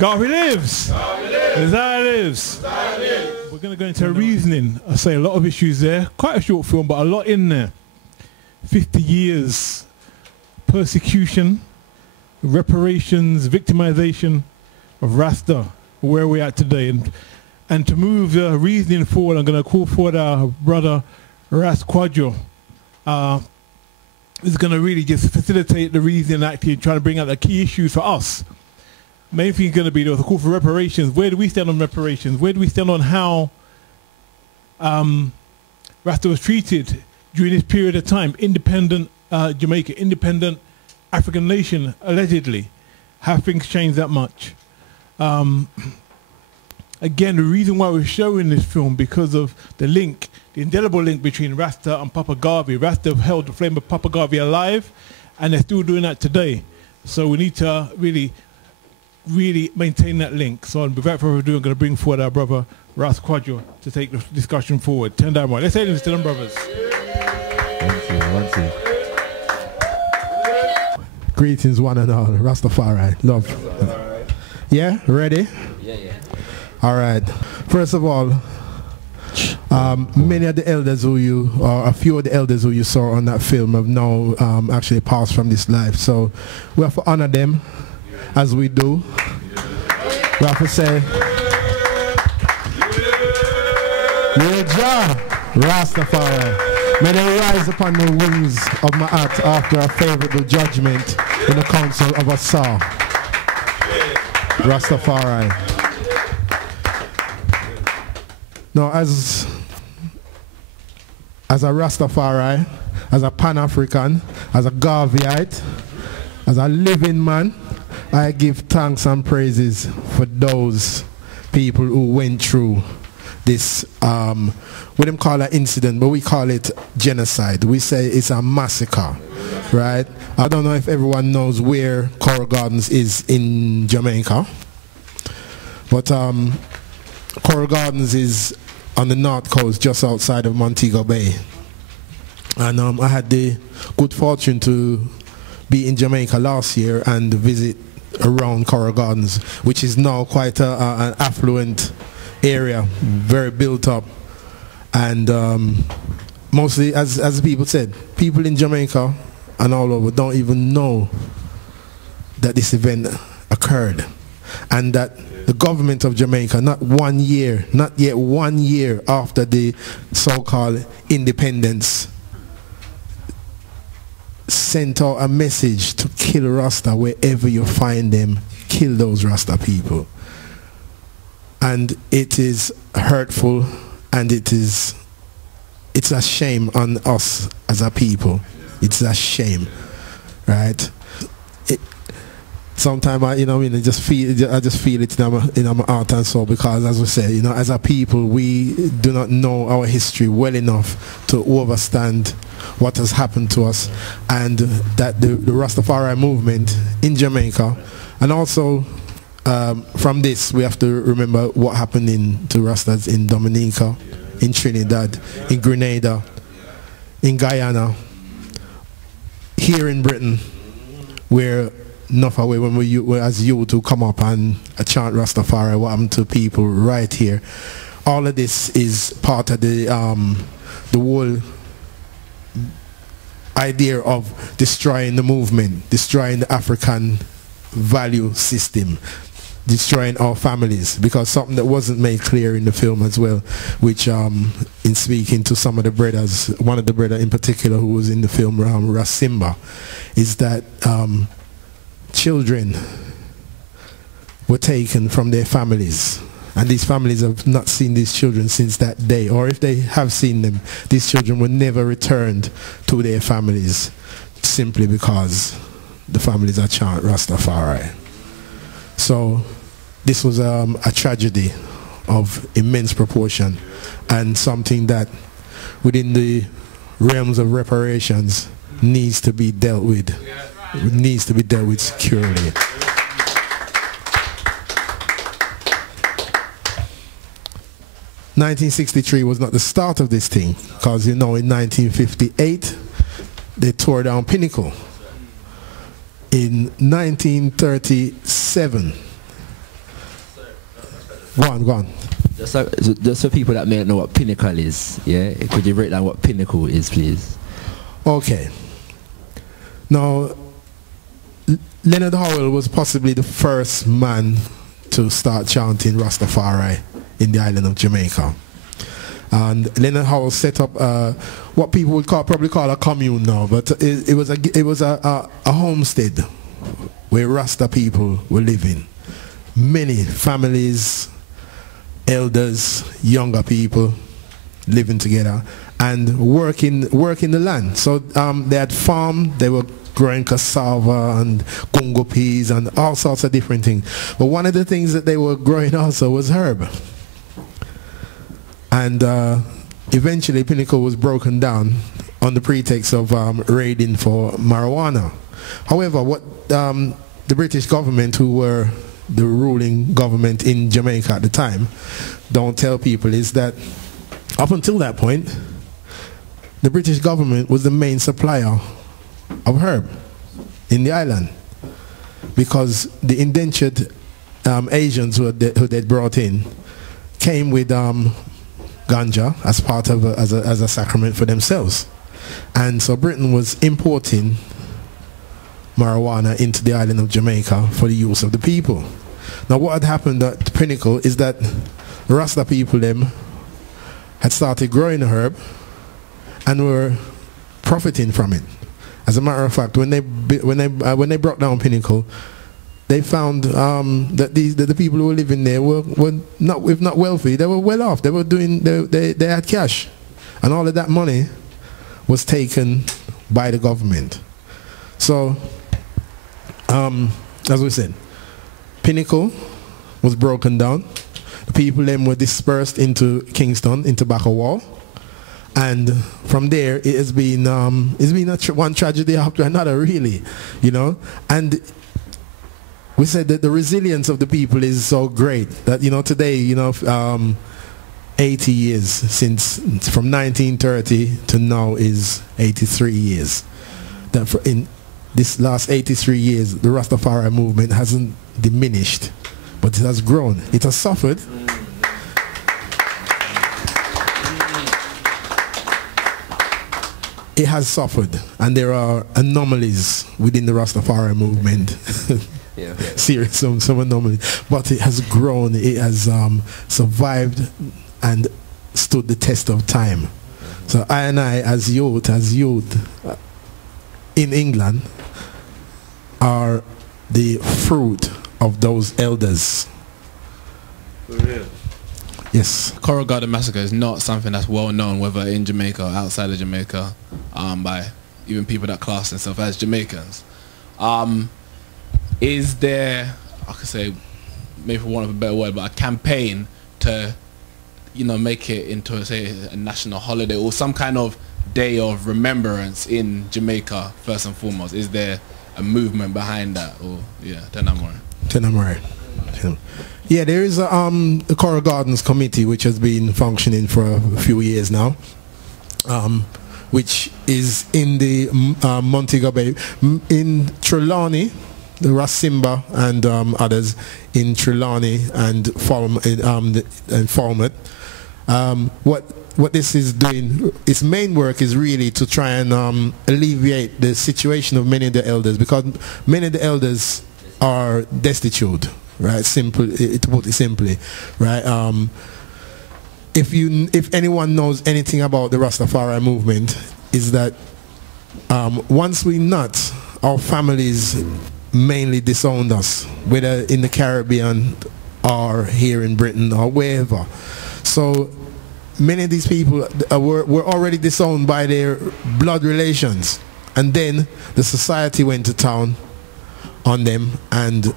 Garvey lives. Mosiah lives. We're going to go into reasoning. I say a lot of issues there. Quite a short film, but a lot in there. 50 years, persecution, reparations, victimization of Rasta, where we're at today. And to move the reasoning forward, I'm going to call forward our brother Kwadwo. Is going to really just facilitate the reasoning, actually trying to bring out the key issues for us. Main thing is going to be the call for reparations. Where do we stand on reparations? Where do we stand on how Rasta was treated during this period of time? Independent Jamaica, independent African nation, allegedly. Have things changed that much? Again, the reason why we're showing this film, because of the link, the indelible link between Rasta and Papa Garvey. Rasta have held the flame of Papa Garvey alive, and they're still doing that today. So we need to really maintain that link. So without further ado, I'm going to bring forward our brother Kwadwo to take the discussion forward. Turn down one. Let's say this to them, brothers. One, two. Greetings, one and all. Rastafari, love. Yeah, ready? Yeah. All right. First of all, many of the elders or a few of the elders who you saw on that film have now actually passed from this life. So we have to honor them as we do. We have to say, Jah, Rastafari, may they rise upon the wings of my heart after a favorable judgment in the council of Asa. Rastafari. Now, as a Rastafari, as a Pan-African, as a Garveyite, as a living man, I give thanks and praises for those people who went through this, we don't call it incident, but we call it genocide. We say it's a massacre, right? I don't know if everyone knows where Coral Gardens is in Jamaica, but Coral Gardens is on the north coast, just outside of Montego Bay. And I had the good fortune to be in Jamaica last year and visit around Coral Gardens, which is now quite an affluent area, very built up. And mostly, as people said, people in Jamaica and all over don't even know that this event occurred. And that the government of Jamaica, not yet 1 year after the so-called independence, sent out a message to kill Rasta wherever you find them. Kill those Rasta people. And it is hurtful, and it's a shame on us as a people. It's a shame, right? Sometimes I just feel it in my heart and soul, because, as we say, as a people, we do not know our history well enough to understand what has happened to us, and that the Rastafari movement in Jamaica, and also from this we have to remember what happened to Rastas in Dominica, in Trinidad, in Grenada, in Guyana, here in Britain, where enough away when we as youth to come up and chant Rastafari, what happened to people right here. All of this is part of the whole idea of destroying the movement, destroying the African value system, destroying our families, because something that wasn't made clear in the film as well, which in speaking to some of the brothers, one of the brothers in particular who was in the film, Rasimba, is that children were taken from their families, and these families have not seen these children since that day, or if they have seen them, these children were never returned to their families, simply because the families are chant Rastafari. So this was a tragedy of immense proportion, and something that within the realms of reparations needs to be dealt with. It needs to be dealt with securely. (1963) was not the start of this thing, because in 1958 they tore down Pinnacle. In 1937 Go on, go on. Just for people that may not know what pinnacle is, yeah? Could you break down what pinnacle is, please? Okay. Now, Leonard Howell was possibly the first man to start chanting Rastafari in the island of Jamaica. And Leonard Howell set up what people would probably call a commune now, but it was a homestead where Rasta people were living. Many families, elders, younger people living together and working the land. So they had farm, they were growing cassava and Congo peas and all sorts of different things. But one of the things that they were growing also was herb. And eventually Pinnacle was broken down on the pretext of raiding for marijuana. However, what the British government, who were the ruling government in Jamaica at the time, don't tell people is that up until that point, the British government was the main supplier of herb in the island, because the indentured Asians who they'd brought in came with ganja as part of as a sacrament for themselves, and so Britain was importing marijuana into the island of Jamaica for the use of the people. Now, what had happened at Pinnacle is that the Rasta people them had started growing the herb and were profiting from it. As a matter of fact, when they brought down Pinnacle, they found that the people who were living there were not, if not wealthy, they were well off. They were doing, they had cash, and all of that money was taken by the government. So, as we said, Pinnacle was broken down. The people then were dispersed into Kingston, into Tobacco Wall. And from there, it has been one tragedy after another, really, you know. And we said that the resilience of the people is so great that, you know, today, you know, 80 years since, from 1930 to now is 83 years. That in this last 83 years, the Rastafari movement hasn't diminished, but it has grown. It has suffered. It has suffered, and there are anomalies within the Rastafari movement. Serious, some anomalies, but it has grown. It has survived and stood the test of time. So I and I, as youth in England, are the fruit of those elders. Yes. Coral Garden Massacre is not something that's well known, whether in Jamaica or outside of Jamaica, by even people that class themselves as Jamaicans. Is there, I could say, maybe for want of a better word, but a campaign to, you know, make it into, say, a national holiday or some kind of day of remembrance in Jamaica, first and foremost? Is there a movement behind that? Or, yeah, Tenamore. Yeah, there is a Coral Gardens committee which has been functioning for a few years now, which is in the Montego Bay, in Trelawney, the Rasimba and others in Trelawney and Falmouth. What this is doing, its main work is really to try and alleviate the situation of many of the elders, because many of the elders are destitute. Right, to put it simply, right. If anyone knows anything about the Rastafari movement, is that once we nut, our families mainly disowned us, whether in the Caribbean or here in Britain or wherever. So many of these people were already disowned by their blood relations, and then the society went to town on them and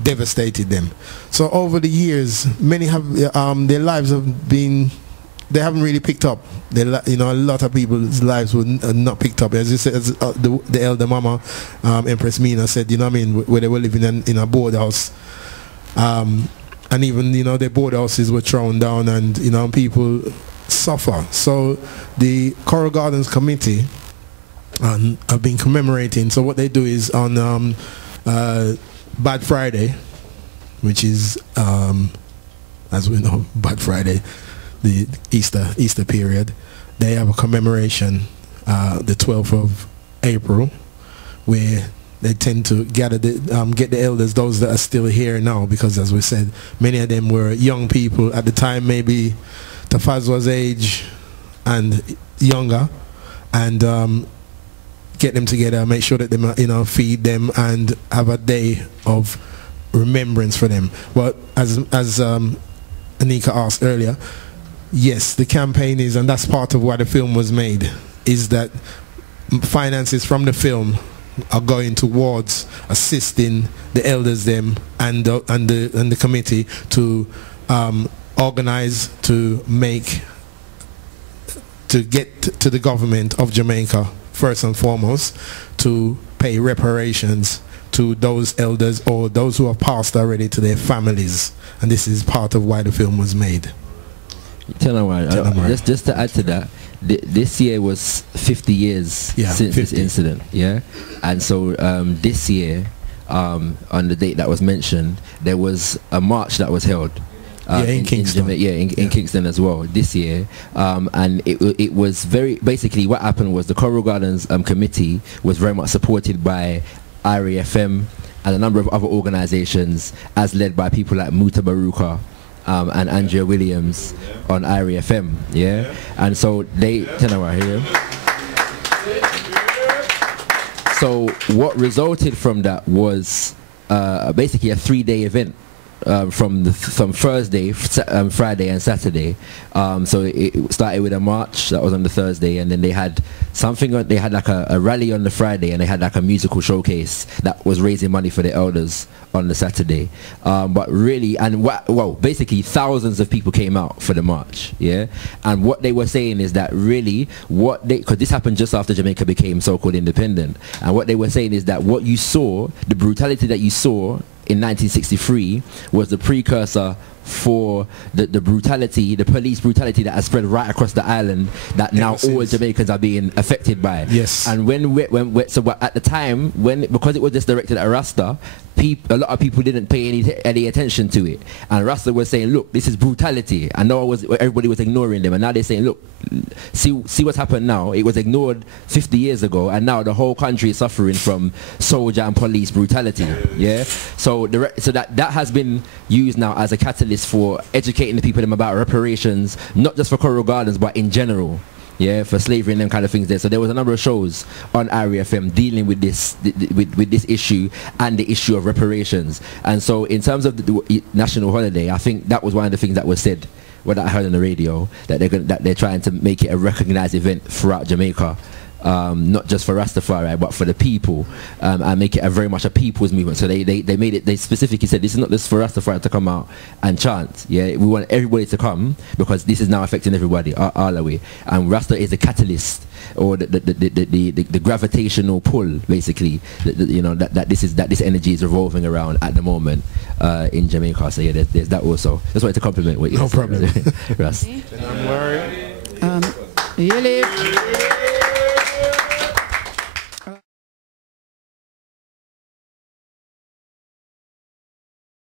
devastated them. So over the years, many have their lives have been, they haven't really picked up. You know, a lot of people's lives were not picked up. As you said, as the elder mama, Empress Mina said, you know what I mean, where they were living in a board house, and even, you know, their board houses were thrown down, and, you know, people suffer. So the Coral Gardens Committee have been commemorating. So what they do is on Bad Friday, which is as we know, Bad Friday, the Easter period. They have a commemoration, the 12th of April, where they tend to gather get the elders, those that are still here now, because as we said, many of them were young people at the time, maybe Tafazwa's age and younger, and get them together, make sure that they feed them and have a day of remembrance for them. But as Anika asked earlier, yes, the campaign is, and that's part of why the film was made, is that finances from the film are going towards assisting the elders them and the committee to organize, to get to the government of Jamaica first and foremost, to pay reparations to those elders or those who have passed already, to their families. And this is part of why the film was made. Just to add to that, this year was 50 years since 50. This incident, yeah? And so this year, on the date that was mentioned, there was a march that was held. In Kingston. In Kingston as well this year, and it was basically what happened was the Coral Gardens committee was very much supported by H.I.M and a number of other organizations, as led by people like Muta Baruka and Andrea Williams on H.I.M, and so they so what resulted from that was basically a 3-day event. From Thursday, Friday and Saturday. So it started with a march that was on the Thursday, and then they had they had like a rally on the Friday, and they had like a musical showcase that was raising money for the elders on the Saturday. But really, basically thousands of people came out for the march, and what they were saying is that really because this happened just after Jamaica became so-called independent, and what they were saying is that what you saw, the brutality that you saw in 1963 was the precursor for the brutality, the police brutality that has spread right across the island, that now all Jamaicans are being affected by. Yes. And so at the time, because it was just directed at Rasta, a lot of people didn't pay any attention to it. And Rasta was saying, look, this is brutality. And everybody was ignoring them. And now they're saying, look, see what's happened now. It was ignored 50 years ago, and now the whole country is suffering from soldier and police brutality. So that has been used now as a catalyst for educating the people about reparations, not just for Coral Gardens, but in general. For slavery and them kind of things there. So there was a number of shows on RFM dealing with this with this issue and the issue of reparations. And so in terms of the national holiday, I think that was one of the things that was said, what I heard on the radio, that they're trying to make it a recognized event throughout Jamaica. Not just for Rastafari, but for the people, and make it very much a people's movement. So they made it. They specifically said this is not just for Rastafari to come out and chant. We want everybody to come, because this is now affecting everybody all the way. And Rasta is the catalyst, or the gravitational pull, basically. That this energy is revolving around at the moment in Jamaica. So there's that also. Just wanted to compliment what you said. No problem. Ras. Really.